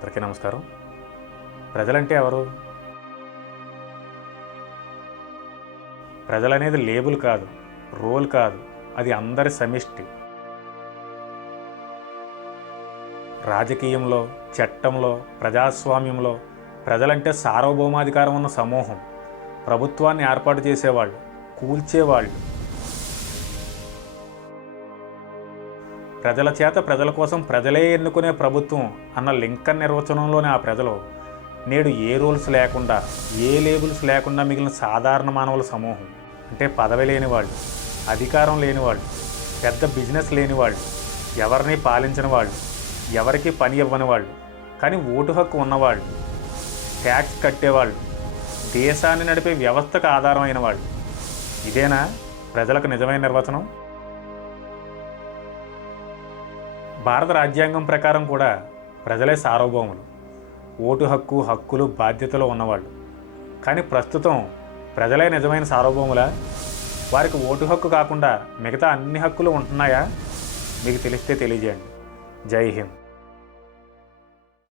అందరికీ నమస్కారం. ప్రజలంటే ఎవరు? ప్రజలనేది లేబుల్ కాదు, రోల్ కాదు, అది అందరి సమిష్టి. రాజకీయంలో, చట్టంలో, ప్రజాస్వామ్యంలో ప్రజలంటే సార్వభౌమాధికారం ఉన్న సమూహం. ప్రభుత్వాన్ని ఏర్పాటు చేసేవాళ్ళు, కూల్చేవాళ్ళు. ప్రజల చేత ప్రజల కోసం ప్రజలే ఎన్నుకునే ప్రభుత్వం అన్న లింకన్ నిర్వచనంలోని ఆ ప్రజలు నేడు ఏ రూల్స్ లేకుండా, ఏ లేబుల్స్ లేకుండా మిగిలిన సాధారణ మానవుల సమూహం. అంటే పదవి లేనివాళ్ళు, అధికారం లేనివాళ్ళు, పెద్ద బిజినెస్ లేనివాళ్ళు, ఎవరిని పాలించిన వాళ్ళు, ఎవరికి పని ఇవ్వని వాళ్ళు, కానీ ఓటు హక్కు ఉన్నవాళ్ళు, ట్యాక్స్ కట్టేవాళ్ళు, దేశాన్ని నడిపే వ్యవస్థకు ఆధారమైన వాళ్ళు. ఇదేనా ప్రజలకు నిజమైన నిర్వచనం? భారత రాజ్యాంగం ప్రకారం కూడా ప్రజలే సార్వభౌములు, ఓటు హక్కు, హక్కులు, బాధ్యతలు ఉన్నవాళ్ళు. కానీ ప్రస్తుతం ప్రజలే నిజమైన సార్వభౌములా? వారికి ఓటు హక్కు కాకుండా మిగతా అన్ని హక్కులు ఉంటున్నాయా? మీకు తెలిస్తే తెలియజేయండి. జై హింద్.